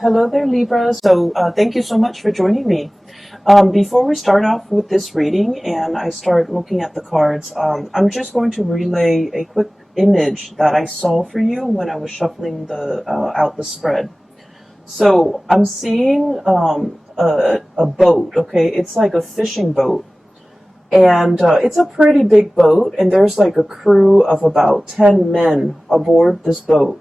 Hello there, Libra. Thank you so much for joining me. Before we start off with this reading and I start looking at the cards, I'm just going to relay a quick image that I saw for you when I was shuffling the out the spread. So I'm seeing a boat. Okay, it's like a fishing boat, and it's a pretty big boat, and there's like a crew of about 10 men aboard this boat,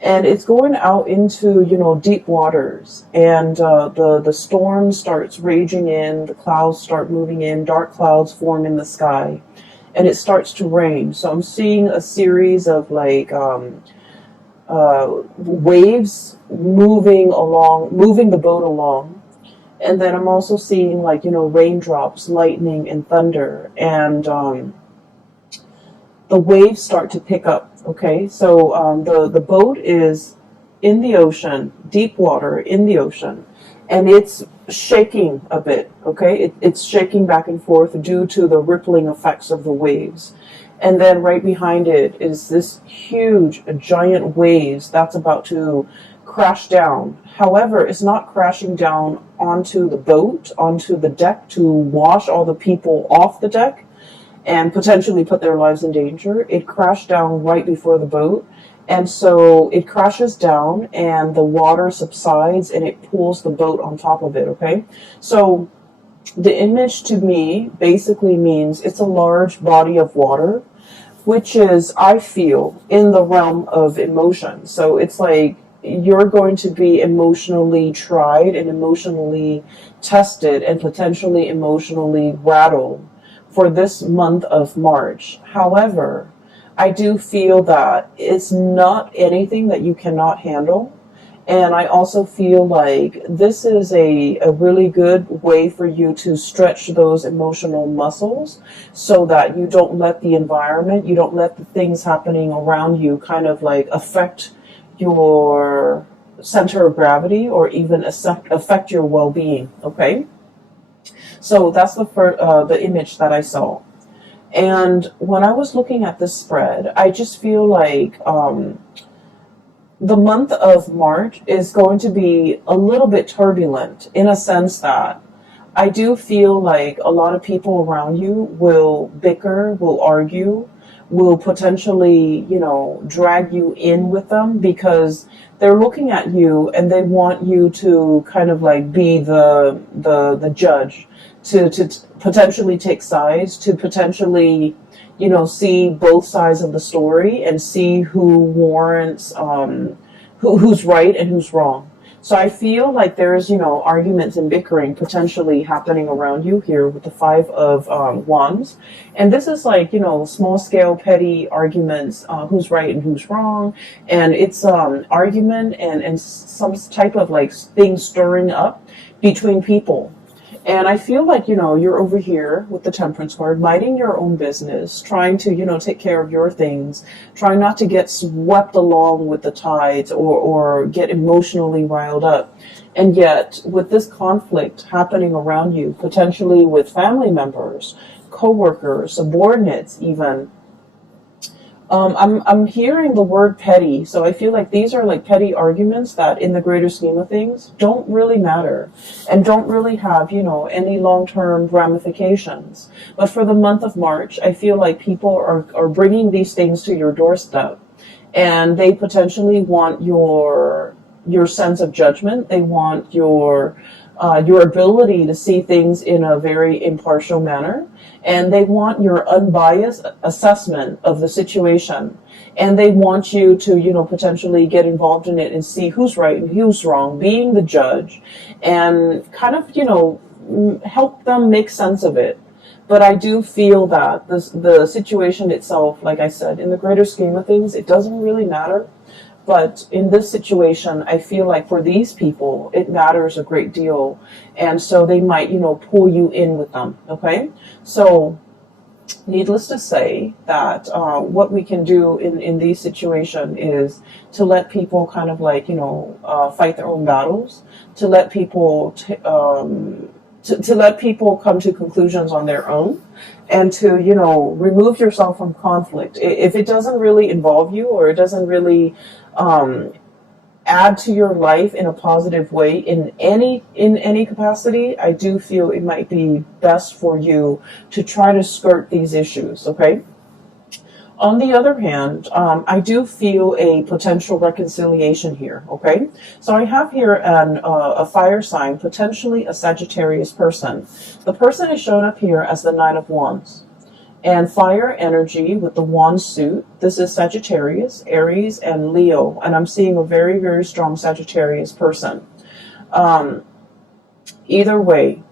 and it's going out into deep waters, and the storm starts raging in, the clouds start moving in, dark clouds form in the sky, and it starts to rain. So I'm seeing a series of waves moving the boat along. And then I'm also seeing raindrops, lightning, and thunder, and the waves start to pick up. Okay, so the boat is in the ocean, deep water in the ocean, and it's shaking a bit. Okay, it's shaking back and forth due to the rippling effects of the waves. And then right behind it is this huge, giant waves that's about to crash down. However, it's not crashing down onto the boat, onto the deck to wash all the people off the deck and potentially put their lives in danger. It crashed down right before the boat. And so it crashes down and the water subsides and it pulls the boat on top of it. Okay. So the image to me basically means it's a large body of water, which is, I feel, in the realm of emotion. So it's like you're going to be emotionally tried and emotionally tested and potentially emotionally rattled for this month of March. However, I do feel that it's not anything that you cannot handle. And I also feel like this is a really good way for you to stretch those emotional muscles so that you don't let the environment, you don't let the things happening around you kind of like affect your center of gravity or even affect your well-being. Okay. So that's the image that I saw. And when I was looking at this spread, I just feel like the month of March is going to be a little bit turbulent in a sense that I do feel like a lot of people around you will bicker, will argue, will potentially, drag you in with them because they're looking at you and they want you to kind of like be the judge, to potentially take sides, to potentially see both sides of the story and see who warrants who's right and who's wrong. So I feel like there's arguments and bickering potentially happening around you here with the Five of Wands, and this is like small scale petty arguments, who's right and who's wrong, and it's argument and some type of like thing stirring up between people. And I feel like, you're over here with the Temperance card, minding your own business, trying to, take care of your things, trying not to get swept along with the tides or get emotionally riled up. And yet, with this conflict happening around you, potentially with family members, coworkers, subordinates, even, I'm hearing the word petty, so I feel like these are like petty arguments that, in the greater scheme of things, don't really matter and don't really have any long-term ramifications. But for the month of March, I feel like people are bringing these things to your doorstep, and they potentially want your sense of judgment. They want your ability to see things in a very impartial manner, and they want your unbiased assessment of the situation, and they want you to potentially get involved in it and see who's right and who's wrong, being the judge, and kind of help them make sense of it. But I do feel that the situation itself, like I said, in the greater scheme of things, it doesn't really matter. But in this situation, I feel like for these people, it matters a great deal. And so they might, pull you in with them. Okay. So needless to say that what we can do in these situations is to let people kind of like, fight their own battles, to let people to let people come to conclusions on their own, and to remove yourself from conflict if it doesn't really involve you, or it doesn't really add to your life in a positive way in any capacity, I do feel it might be best for you to try to skirt these issues, okay? On the other hand, I do feel a potential reconciliation here, okay? So I have here a fire sign, potentially a Sagittarius person. The person is shown up here as the Knight of Wands. And fire energy with the wand suit. This is Sagittarius, Aries, and Leo. And I'm seeing a very, very strong Sagittarius person. Either way,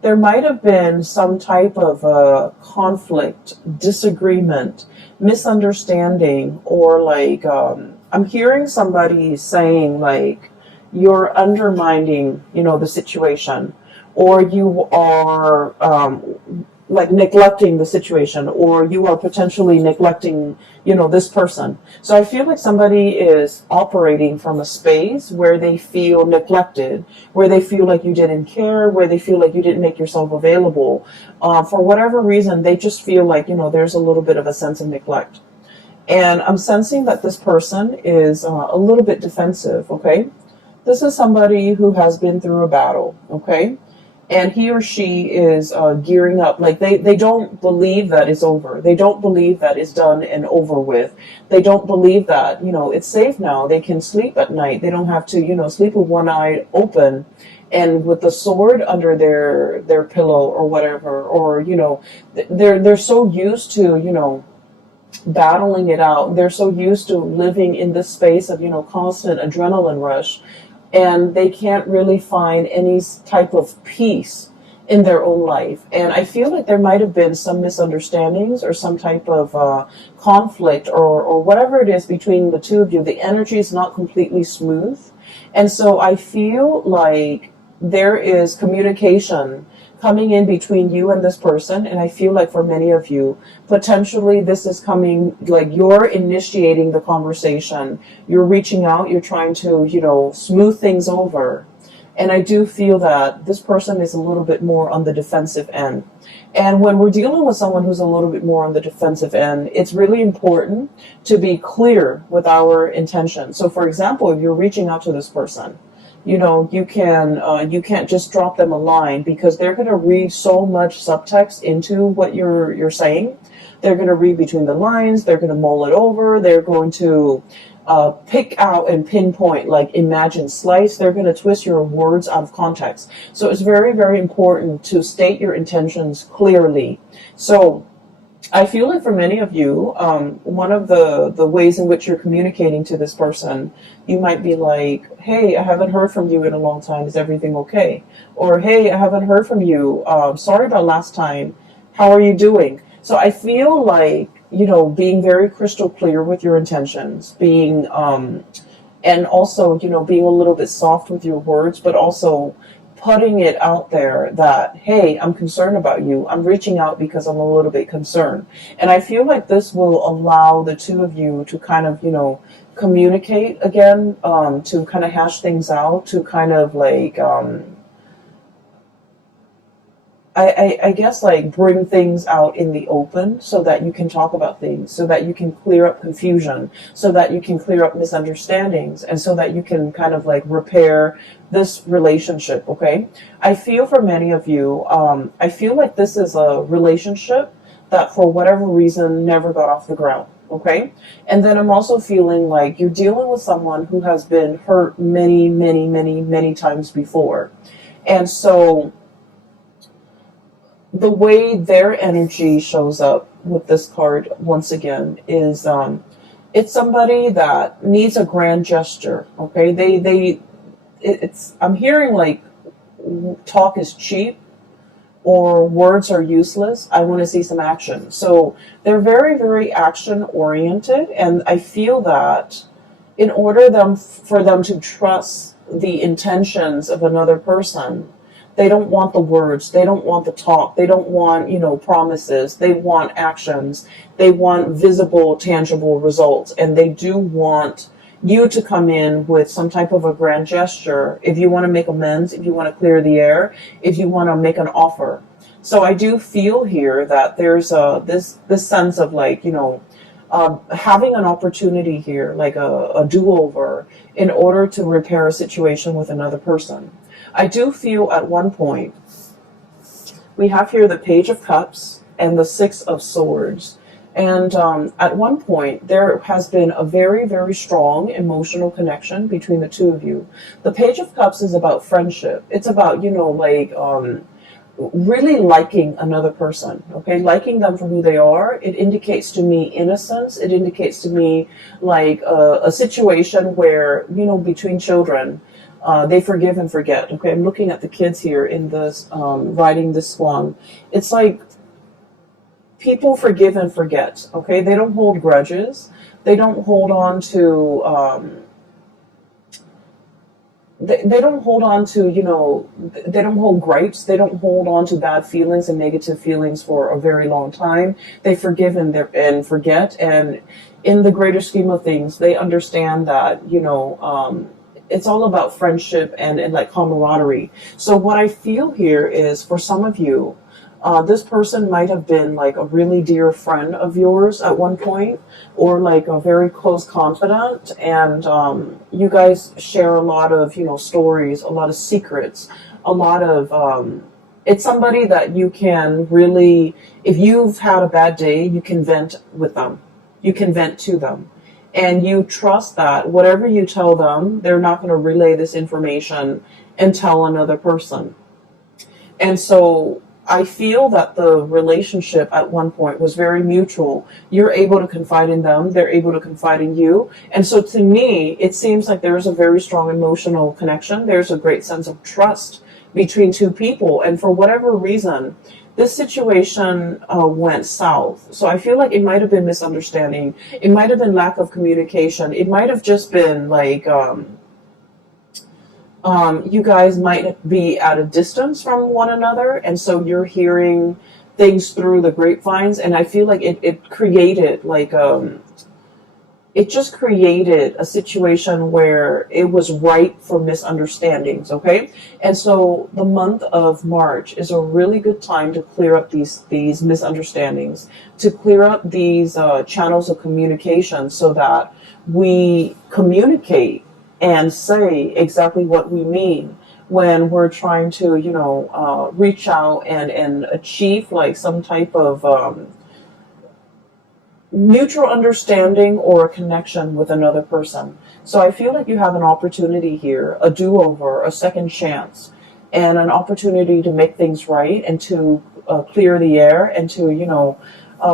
there might have been some type of conflict, disagreement, misunderstanding, or like I'm hearing somebody saying like you're undermining, the situation, or you are like neglecting the situation, or you are potentially neglecting, this person. So I feel like somebody is operating from a space where they feel neglected, where they feel like you didn't care, where they feel like you didn't make yourself available. For whatever reason, they just feel like, there's a little bit of a sense of neglect. And I'm sensing that this person is a little bit defensive, okay? This is somebody who has been through a battle, okay? And he or she is gearing up. Like they don't believe that it's over. They don't believe that it's done and over with. They don't believe that, it's safe now. They can sleep at night. They don't have to, sleep with one eye open and with the sword under their pillow or whatever. Or, they're so used to, battling it out. They're so used to living in this space of, constant adrenaline rush, and they can't really find any type of peace in their own life. And I feel like there might have been some misunderstandings or some type of conflict or whatever it is between the two of you. The energy is not completely smooth. And so I feel like there is communication coming in between you and this person. And I feel like for many of you, potentially this is coming, like you're initiating the conversation. You're reaching out. You're trying to, smooth things over. And I do feel that this person is a little bit more on the defensive end. And when we're dealing with someone who's a little bit more on the defensive end, it's really important to be clear with our intention. So for example, if you're reaching out to this person, you can't just drop them a line, because they're going to read so much subtext into what you're saying. They're going to read between the lines. They're going to mull it over. They're going to pick out and pinpoint, like imagine slice. They're going to twist your words out of context. So it's very, very important to state your intentions clearly. So I feel like for many of you, one of the ways in which you're communicating to this person, you might be like, hey, I haven't heard from you in a long time. Is everything okay? Or, hey, I haven't heard from you. Sorry about last time. How are you doing? So I feel like, being very crystal clear with your intentions, being, and also, being a little bit soft with your words, but also putting it out there that, hey, I'm concerned about you. I'm reaching out because I'm a little bit concerned. And I feel like this will allow the two of you to kind of, communicate again, to kind of hash things out, to kind of like, I guess like bring things out in the open so that you can talk about things, so that you can clear up confusion, so that you can clear up misunderstandings, and so that you can kind of like repair this relationship, okay? I feel for many of you, I feel like this is a relationship that for whatever reason never got off the ground, okay? And then I'm also feeling like you're dealing with someone who has been hurt many, many, many, many times before. And so the way their energy shows up with this card once again is it's somebody that needs a grand gesture, okay? I'm hearing like talk is cheap or words are useless. I want to see some action. So they're very, very action oriented, and I feel that in order for them to trust the intentions of another person, they don't want the words. They don't want the talk. They don't want, promises. They want actions. They want visible, tangible results. And they do want you to come in with some type of a grand gesture. If you want to make amends, if you want to clear the air, if you want to make an offer. So I do feel here that there's this sense of like, having an opportunity here, like a do-over, in order to repair a situation with another person. I do feel at one point, we have here the Page of Cups and the Six of Swords. And at one point, there has been a very, very strong emotional connection between the two of you. The Page of Cups is about friendship. It's about, like, really liking another person, okay? Liking them for who they are. It indicates to me innocence. It indicates to me like a situation where, between children, they forgive and forget, okay? I'm looking at the kids here in this, riding this swan. It's like people forgive and forget, okay? They don't hold grudges. They don't hold on to, they don't hold on to, they don't hold gripes. They don't hold on to bad feelings and negative feelings for a very long time. They forgive and forget. And in the greater scheme of things, they understand that, it's all about friendship and like camaraderie. So what I feel here is, for some of you, this person might have been like a really dear friend of yours at one point, or like a very close confidant, and you guys share a lot of, stories, a lot of secrets, a lot of, it's somebody that you can really, if you've had a bad day, you can vent with them. You can vent to them. And you trust that whatever you tell them, they're not going to relay this information and tell another person. And so I feel that the relationship at one point was very mutual. You're able to confide in them. They're able to confide in you. And so to me, it seems like there's a very strong emotional connection. There's a great sense of trust between two people. And for whatever reason, this situation went south. So I feel like it might have been misunderstanding. It might have been lack of communication. It might have just been like, you guys might be at a distance from one another, and so you're hearing things through the grapevines, and I feel like it created like it just created a situation where it was ripe for misunderstandings, okay? And so the month of March is a really good time to clear up these misunderstandings, to clear up these channels of communication, so that we communicate and say exactly what we mean when we're trying to, reach out and achieve like some type of mutual understanding or a connection with another person. So I feel like you have an opportunity here, a do-over, a second chance, and an opportunity to make things right and to clear the air and to,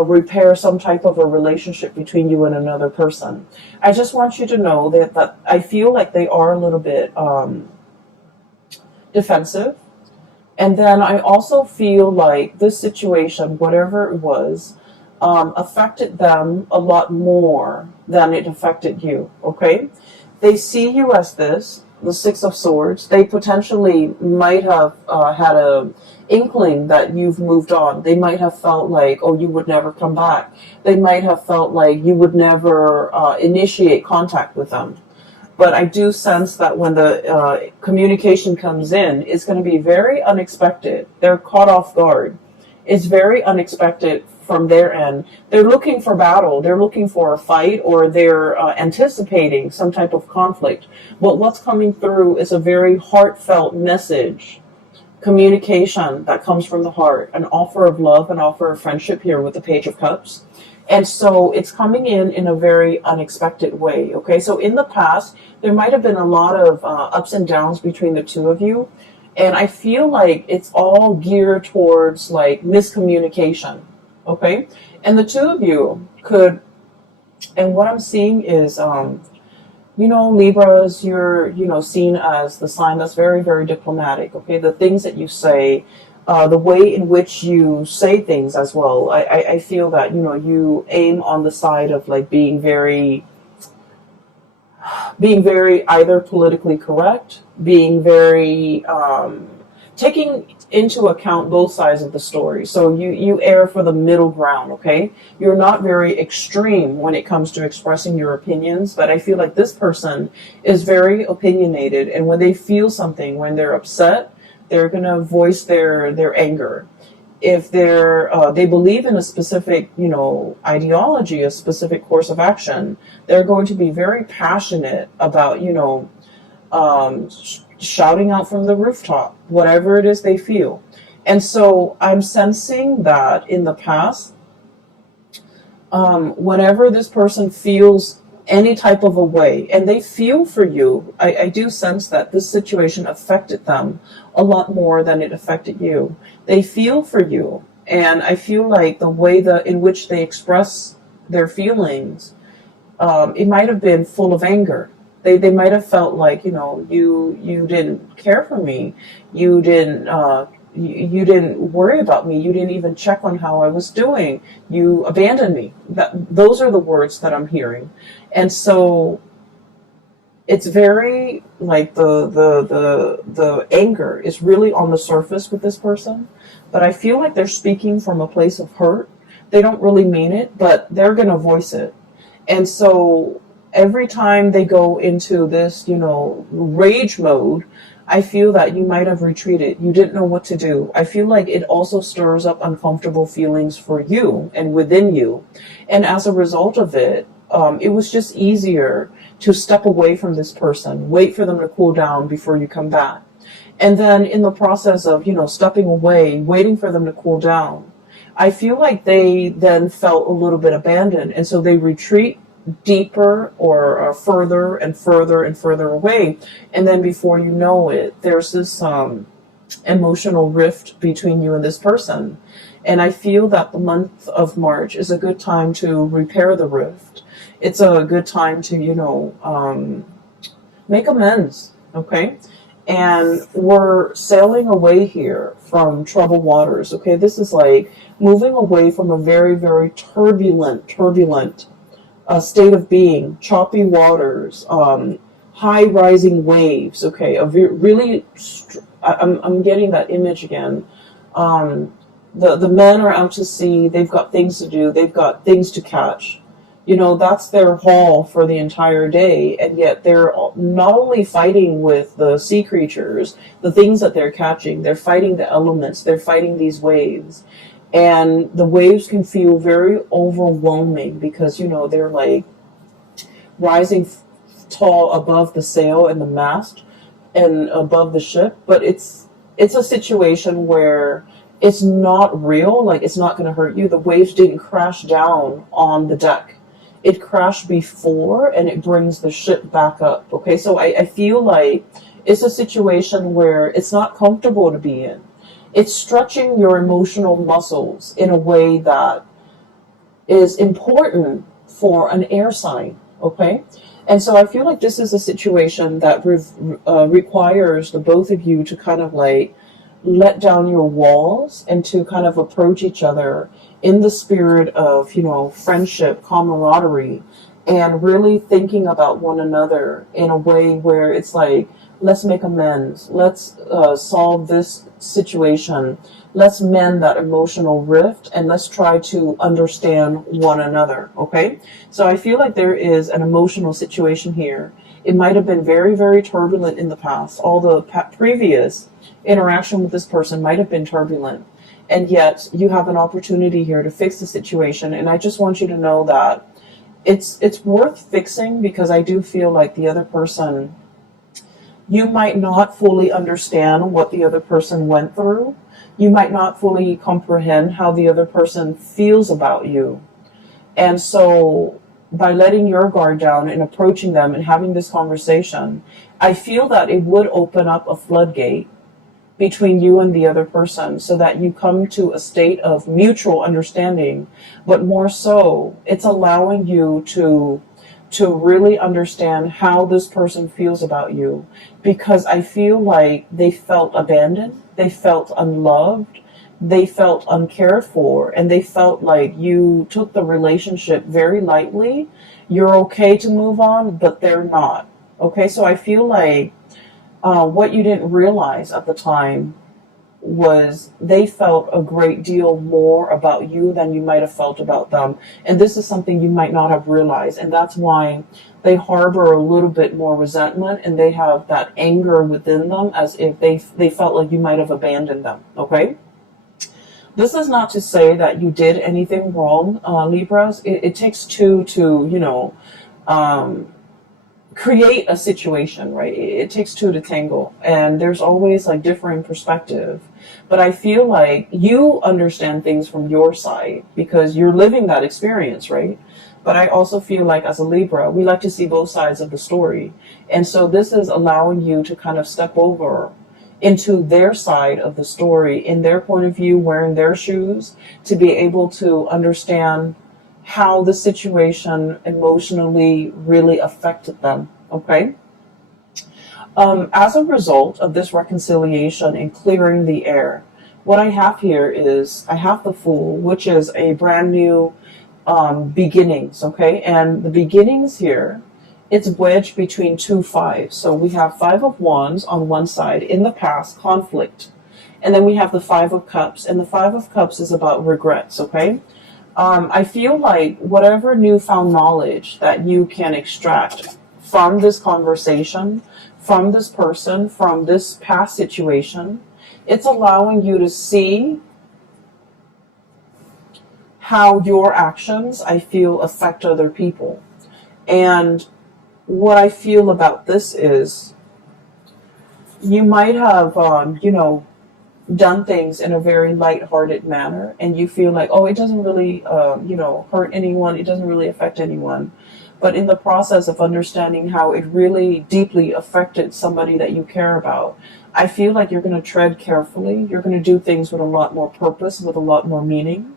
repair some type of a relationship between you and another person. I just want you to know that I feel like they are a little bit defensive. And then I also feel like this situation, whatever it was, affected them a lot more than it affected you, okay? They see you as this, the Six of Swords. They potentially might have had a inkling that you've moved on. They might have felt like, oh, you would never come back. They might have felt like you would never initiate contact with them. But I do sense that when the communication comes in, it's going to be very unexpected. They're caught off guard. It's very unexpected from their end. They're looking for battle. They're looking for a fight, or they're anticipating some type of conflict. But what's coming through is a very heartfelt message, communication that comes from the heart, an offer of love, an offer of friendship here with the Page of Cups. And so it's coming in a very unexpected way, okay? So in the past, there might have been a lot of ups and downs between the two of you. And I feel like it's all geared towards like miscommunication, okay? And the two of you could, and what I'm seeing is, Libras, you're, seen as the sign that's very, very diplomatic, okay? The things that you say, the way in which you say things as well. I feel that, you aim on the side of like being very either politically correct, being very, taking into account both sides of the story. So you err for the middle ground, okay? You're not very extreme when it comes to expressing your opinions, but I feel like this person is very opinionated, and when they feel something, when they're upset, they're going to voice their anger. if they believe in a specific, ideology, a specific course of action, they're going to be very passionate about, shouting out from the rooftop, whatever it is they feel. And so I'm sensing that in the past, whenever this person feels any type of a way and they feel for you, I do sense that this situation affected them a lot more than it affected you. They feel for you, and I feel like the way in which they express their feelings, it might have been full of anger. They might have felt like, you didn't care for me, you didn't you didn't worry about me, you didn't even check on how I was doing, you abandoned me. Those are the words that I'm hearing. And so it's very like the anger is really on the surface with this person, but I feel like they're speaking from a place of hurt. They don't really mean it, but they're going to voice it. And so every time they go into this, rage mode, I feel that you might have retreated. You didn't know what to do. I feel like it also stirs up uncomfortable feelings for you and within you. And as a result of it, it was just easier to step away from this person, wait for them to cool down before you come back. And then in the process of, stepping away, waiting for them to cool down, I feel like they then felt a little bit abandoned. And so they retreat deeper or further and further and further away. And then before you know it, there's this emotional rift between you and this person. And I feel that the month of March is a good time to repair the rift. It's a good time to, make amends, okay? And we're sailing away here from troubled waters, okay? This is like moving away from a very, very turbulent state of being, choppy waters, high rising waves, okay? I'm getting that image again. The men are out to sea, they've got things to do, they've got things to catch. That's their haul for the entire day, and yet they're not only fighting with the sea creatures, the things that they're catching, they're fighting the elements, they're fighting these waves. And the waves can feel very overwhelming because, they're like rising tall above the sail and the mast and above the ship. But it's a situation where it's not real, like it's not going to hurt you. The waves didn't crash down on the deck. It crashed before and it brings the ship back up. Okay, so I feel like it's a situation where it's not comfortable to be in. It's stretching your emotional muscles in a way that is important for an air sign, okay? And so I feel like this is a situation that requires the both of you to kind of like let down your walls and to kind of approach each other in the spirit of, friendship, camaraderie, and really thinking about one another in a way where it's like, let's make amends. Let's solve this situation. Let's mend that emotional rift, and let's try to understand one another, okay? So I feel like there is an emotional situation here. It might have been very, very turbulent in the past. All the previous interaction with this person might have been turbulent. And yet you have an opportunity here to fix the situation. And I just want you to know that it's worth fixing, because I do feel like the other person, you might not fully understand what the other person went through. You might not fully comprehend how the other person feels about you. And so by letting your guard down and approaching them and having this conversation, I feel that it would open up a floodgate between you and the other person so that you come to a state of mutual understanding. But more so, it's allowing you to really understand how this person feels about you, because I feel like they felt abandoned, they felt unloved, they felt uncared for, and they felt like you took the relationship very lightly. You're okay to move on, but they're not. Okay, so I feel like what you didn't realize at the time was they felt a great deal more about you than you might have felt about them. And this is something you might not have realized. And that's why they harbor a little bit more resentment, and they have that anger within them as if they felt like you might have abandoned them. Okay? This is not to say that you did anything wrong, Libras. It takes two to, um, create a situation, right? It takes two to tangle, and there's always like differing perspective. But I feel like you understand things from your side because you're living that experience, right? But I also feel like as a Libra, we like to see both sides of the story. And so this is allowing you to kind of step over into their side of the story, in their point of view, wearing their shoes, to be able to understand how the situation emotionally really affected them. Okay. As a result of this reconciliation and clearing the air, what I have here is I have the Fool, which is a brand new beginnings. Okay. And the beginnings here, it's wedged between two fives. So we have Five of Wands on one side, in the past, conflict. And then we have the Five of Cups. And the Five of Cups is about regrets. Okay. I feel like whatever newfound knowledge that you can extract from this conversation, from this person, from this past situation, it's allowing you to see how your actions, I feel, affect other people. And what I feel about this is you might have, done things in a very light-hearted manner, and you feel like, oh, it doesn't really, hurt anyone. It doesn't really affect anyone. But in the process of understanding how it really deeply affected somebody that you care about, I feel like you're going to tread carefully. You're going to do things with a lot more purpose, with a lot more meaning.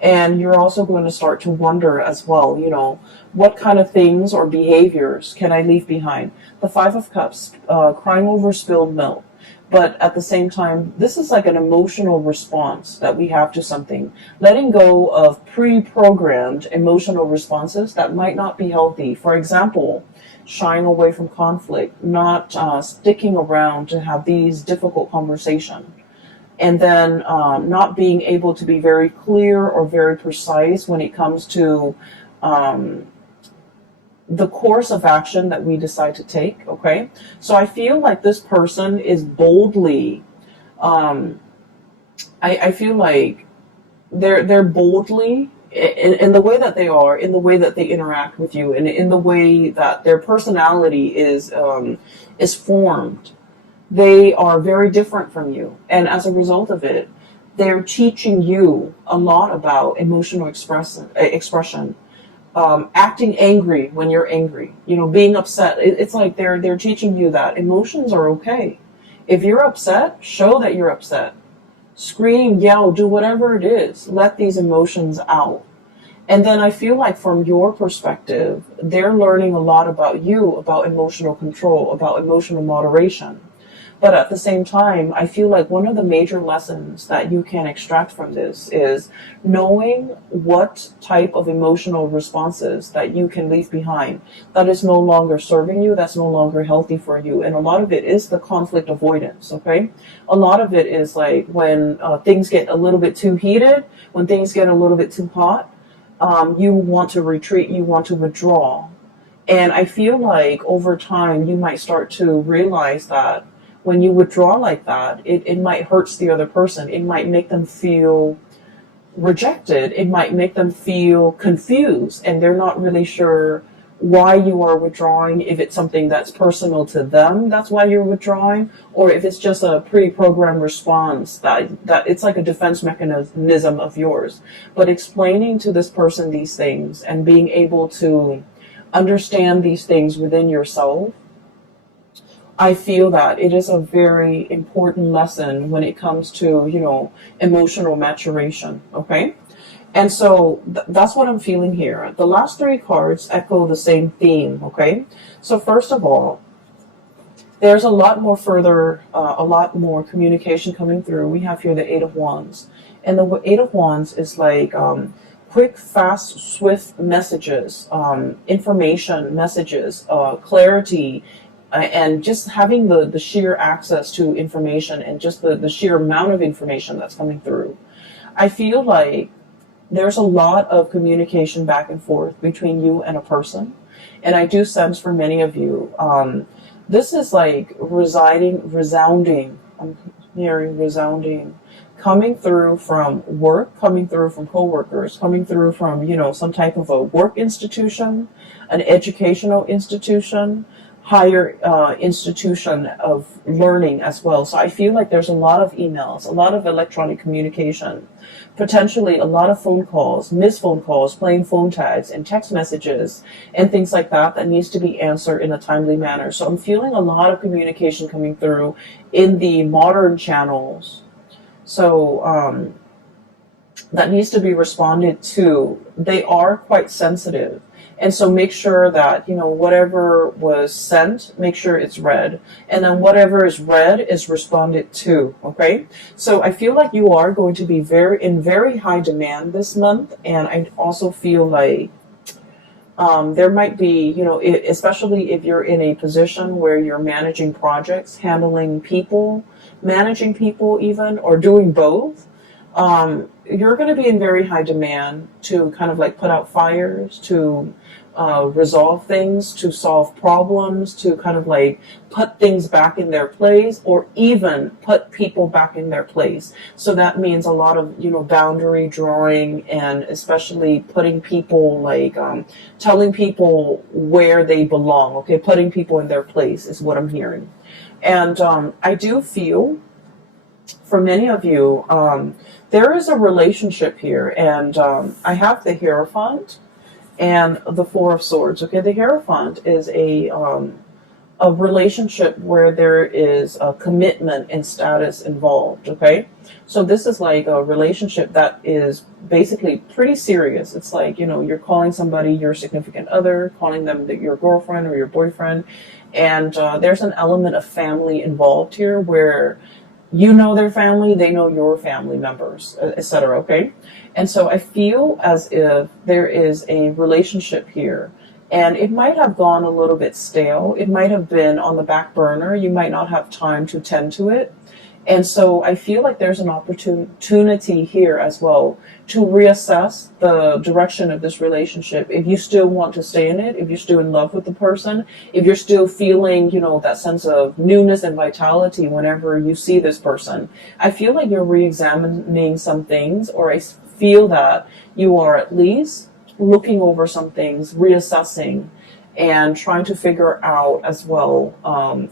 And you're also going to start to wonder as well, what kind of things or behaviors can I leave behind? The Five of Cups, crying over spilled milk. But at the same time, this is like an emotional response that we have to something. Letting go of pre-programmed emotional responses that might not be healthy. For example, shying away from conflict, not sticking around to have these difficult conversations. And then not being able to be very clear or very precise when it comes to the course of action that we decide to take. Okay, so I feel like this person is boldly. I feel like they're boldly in the way that they are, in the way that they interact with you, and in the way that their personality is formed. They are very different from you, and as a result of it, they're teaching you a lot about emotional expression. Acting angry when you're angry, being upset. It's like they're teaching you that emotions are okay. If you're upset, show that you're upset. Scream, yell, do whatever it is. Let these emotions out. And then I feel like from your perspective, they're learning a lot about you, about emotional control, about emotional moderation. But at the same time, I feel like one of the major lessons that you can extract from this is knowing what type of emotional responses that you can leave behind that is no longer serving you, that's no longer healthy for you. And a lot of it is the conflict avoidance, okay? A lot of it is like when things get a little bit too heated, when things get a little bit too hot, you want to retreat, you want to withdraw. And I feel like over time, you might start to realize that when you withdraw like that, it might hurt the other person. It might make them feel rejected. It might make them feel confused, and they're not really sure why you are withdrawing, if it's something that's personal to them, that's why you're withdrawing, or if it's just a pre-programmed response that it's like a defense mechanism of yours. But explaining to this person these things and being able to understand these things within yourself, I feel that it is a very important lesson when it comes to, emotional maturation. Okay. And so that's what I'm feeling here. The last three cards echo the same theme. Okay. So first of all, there's a lot more communication coming through. We have here the Eight of Wands. And the Eight of Wands is like, quick, fast, swift messages, information messages, clarity, and just having the sheer access to information and just the sheer amount of information that's coming through. I feel like there's a lot of communication back and forth between you and a person. And I do sense for many of you, this is like resounding, I'm hearing resounding coming through from work, coming through from coworkers, coming through from, some type of a work institution, an educational institution, higher institution of learning as well. So I feel like there's a lot of emails, a lot of electronic communication, potentially a lot of phone calls, missed phone calls, playing phone tags and text messages and things like that that needs to be answered in a timely manner. So I'm feeling a lot of communication coming through in the modern channels. So that needs to be responded to. They are quite sensitive. And so make sure that, whatever was sent, make sure it's read. And then whatever is read is responded to, okay? So I feel like you are going to be in very high demand this month. And I also feel like there might be, especially if you're in a position where you're managing projects, handling people, managing people even, or doing both. You're going to be in very high demand to kind of like put out fires, to resolve things, to solve problems, to kind of like put things back in their place, or even put people back in their place. So that means a lot of, boundary drawing, and especially putting people like, telling people where they belong, okay? Putting people in their place is what I'm hearing. And I do feel for many of you, there is a relationship here, and I have the Hierophant and the Four of Swords. Okay, the Hierophant is a relationship where there is a commitment and status involved. Okay, so this is like a relationship that is basically pretty serious. It's like, you're calling somebody your significant other, calling them your girlfriend or your boyfriend, and there's an element of family involved here where you know their family, they know your family members, etc. Okay, and so I feel as if there is a relationship here, and it might have gone a little bit stale. It might have been on the back burner. You might not have time to tend to it. And so I feel like there's an opportunity here as well to reassess the direction of this relationship. If you still want to stay in it, if you're still in love with the person, if you're still feeling, that sense of newness and vitality whenever you see this person, I feel like you're re-examining some things, or I feel that you are at least looking over some things, reassessing, and trying to figure out as well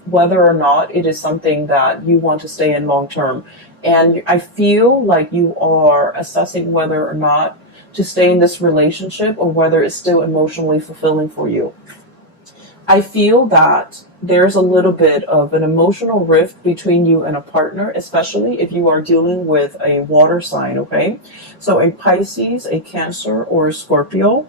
whether or not it is something that you want to stay in long term. And I feel like you are assessing whether or not to stay in this relationship, or whether it's still emotionally fulfilling for you. I feel that there's a little bit of an emotional rift between you and a partner, especially if you are dealing with a water sign, okay? So a Pisces, a Cancer, or a Scorpio.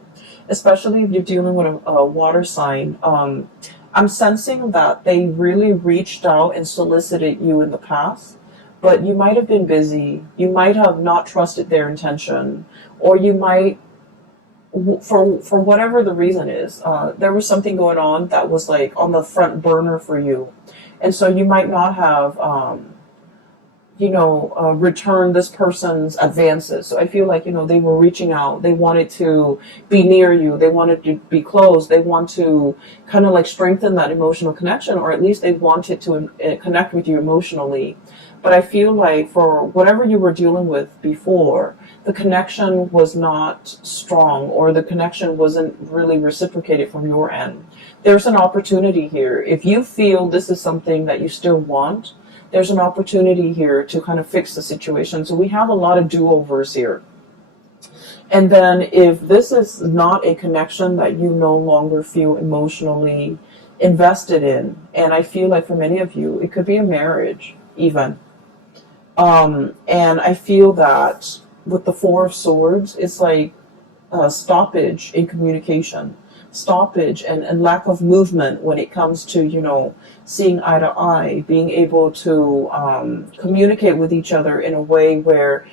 Especially if you're dealing with a water sign, I'm sensing that they really reached out and solicited you in the past, but you might have been busy. You might have not trusted their intention, or you might, for whatever the reason is, there was something going on that was like on the front burner for you. And so you might not have, return this person's advances. So I feel like, they were reaching out. They wanted to be near you. They wanted to be close. They want to kind of like strengthen that emotional connection, or at least they wanted to connect with you emotionally. But I feel like for whatever you were dealing with before, the connection was not strong, or the connection wasn't really reciprocated from your end. There's an opportunity here. If you feel this is something that you still want, there's an opportunity here to kind of fix the situation. So we have a lot of do-overs here. And then if this is not a connection that you no longer feel emotionally invested in, and I feel like for many of you, it could be a marriage even. And I feel that with the Four of Swords, it's like a stoppage in communication. Stoppage and lack of movement when it comes to, seeing eye to eye, being able to communicate with each other in a way where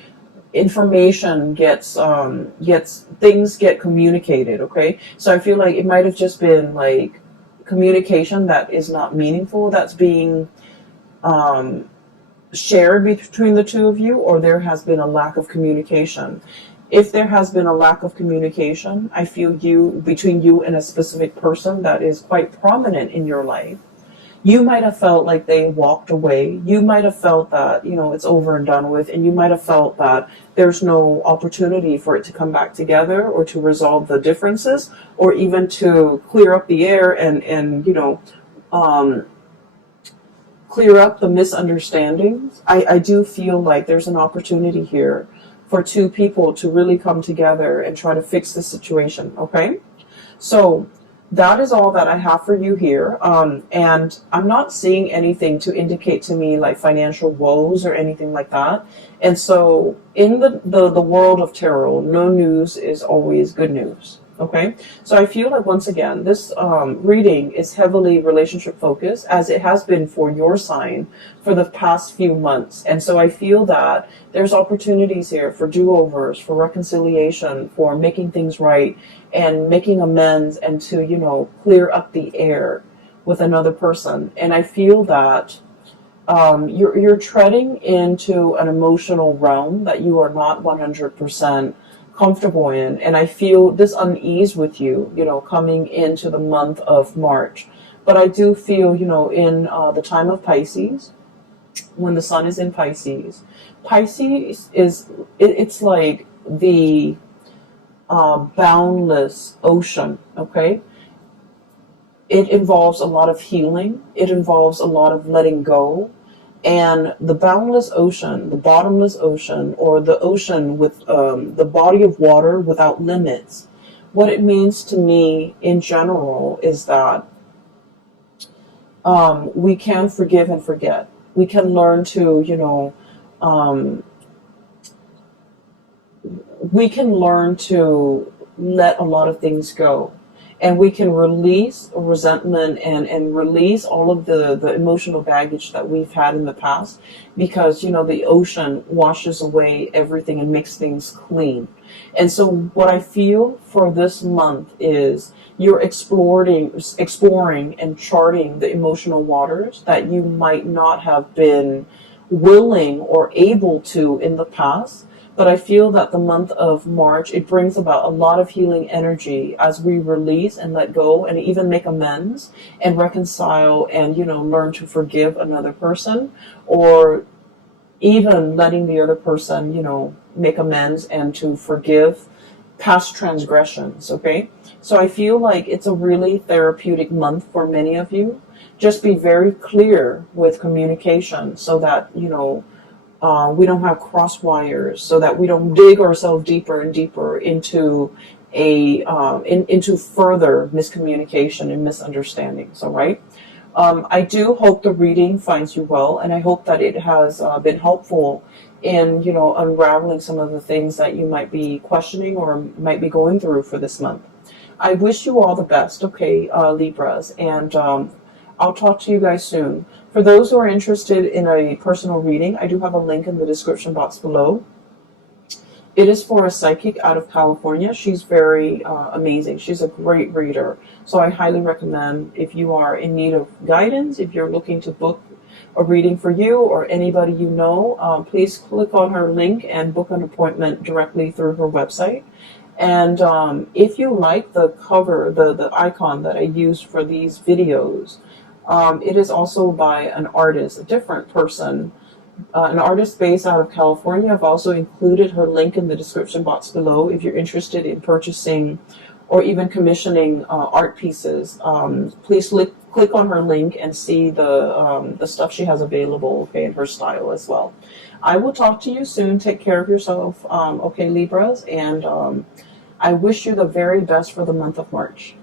information things get communicated, okay? So I feel like it might have just been like communication that is not meaningful, that's being shared between the two of you, or there has been a lack of communication. If there has been a lack of communication, I feel between you and a specific person that is quite prominent in your life, You might have felt like they walked away. You might have felt that, it's over and done with. And you might have felt that there's no opportunity for it to come back together or to resolve the differences or even to clear up the air and um, clear up the misunderstandings. I do feel like there's an opportunity here for two people to really come together and try to fix the situation, okay? So that is all that I have for you here. And I'm not seeing anything to indicate to me like financial woes or anything like that. And so in the world of tarot, no news is always good news. Okay, so I feel like once again, this reading is heavily relationship focused, as it has been for your sign for the past few months. And so I feel that there's opportunities here for do-overs, for reconciliation, for making things right and making amends and to, clear up the air with another person. And I feel that you're treading into an emotional realm that you are not 100% comfortable in, and I feel this unease with you, coming into the month of March. But I do feel, in the time of Pisces, when the sun is in Pisces, Pisces it's like the boundless ocean, okay? It involves a lot of healing. It involves a lot of letting go. And the boundless ocean, the bottomless ocean, or the ocean with the body of water without limits, what it means to me in general is that we can forgive and forget. We can learn to, we can learn to let a lot of things go. And we can release resentment and release all of the emotional baggage that we've had in the past because, the ocean washes away everything and makes things clean. And so what I feel for this month is you're exploring and charting the emotional waters that you might not have been willing or able to in the past. But I feel that the month of March, it brings about a lot of healing energy as we release and let go and even make amends and reconcile and, learn to forgive another person, or even letting the other person, make amends and to forgive past transgressions, okay? So I feel like it's a really therapeutic month for many of you. Just be very clear with communication so that, we don't have cross wires, so that we don't dig ourselves deeper and deeper into into further miscommunication and misunderstandings. All right. I do hope the reading finds you well, and I hope that it has been helpful in unraveling some of the things that you might be questioning or might be going through for this month. I wish you all the best, okay, Libras, and I'll talk to you guys soon. For those who are interested in a personal reading, I do have a link in the description box below. It is for a psychic out of California. She's very amazing. She's a great reader. So I highly recommend, if you are in need of guidance, if you're looking to book a reading for you or anybody you know, please click on her link and book an appointment directly through her website. And if you like the cover, the icon that I use for these videos, it is also by an artist, a different person, an artist based out of California. I've also included her link in the description box below if you're interested in purchasing or even commissioning art pieces. Please click on her link and see the stuff she has available, okay, in her style as well. I will talk to you soon. Take care of yourself, okay, Libras, and I wish you the very best for the month of March.